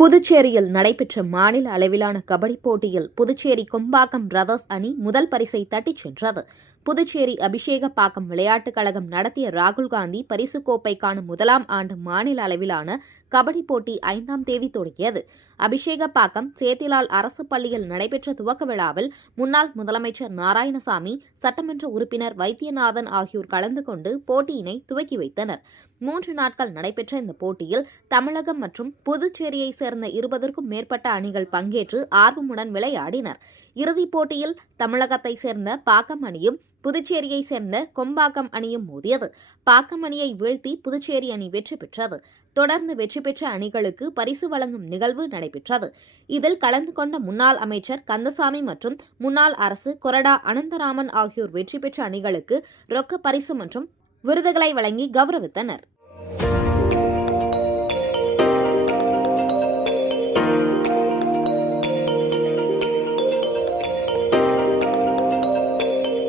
புதுச்சேரியில் நடைபெற்ற மாநில அளவிலான கபடி போட்டியில் புதுச்சேரி கொம்பாக்கம் பிரதர்ஸ் அணி முதல் பரிசை தட்டிச் சென்றது. புதுச்சேரி அபிஷேகப்பாக்கம் விளையாட்டுக் கழகம் நடத்திய ராகுல் காந்தி பரிசுக் கோப்பை காணும் முதலாம் ஆண்டு மாநில அளவிலான கபடி போட்டி 5ஆம் தேதி தொடங்கியது. அபிஷேகப்பாக்கம் சேத்திலால் அரசு பள்ளியில் நடைபெற்ற துவக்க விழாவில் முன்னாள் முதலமைச்சர் நாராயணசாமி, சட்டமன்ற உறுப்பினர் வைத்தியநாதன் ஆகியோர் கலந்து கொண்டு போட்டியினை துவக்கி வைத்தனர். 3 நாட்கள் நடைபெற்ற இந்த போட்டியில் தமிழகம் மற்றும் புதுச்சேரியை சேர்ந்த 20க்கும் மேற்பட்ட அணிகள் பங்கேற்று ஆர்வமுடன் விளையாடினர். இறுதிப் போட்டியில் தமிழகத்தை சேர்ந்த பாக்கம் அணியும் புதுச்சேரியை சேர்ந்த கொம்பாக்கம் அணியும் மோதியது. பாக்கம் அணியை வீழ்த்தி புதுச்சேரி அணி வெற்றி பெற்றது. தொடர்ந்து வெற்றி பெற்ற அணிகளுக்கு பரிசு வழங்கும் நிகழ்வு நடைபெற்றது. இதில் கலந்து கொண்ட முன்னாள் அமைச்சர் கந்தசாமி மற்றும் முன்னாள் அரசு கொறடா அனந்தராமன் ஆகியோர் வெற்றி பெற்ற அணிகளுக்கு ரொக்க பரிசு மற்றும் விருதுகளை வழங்கி கௌரவித்தனர்.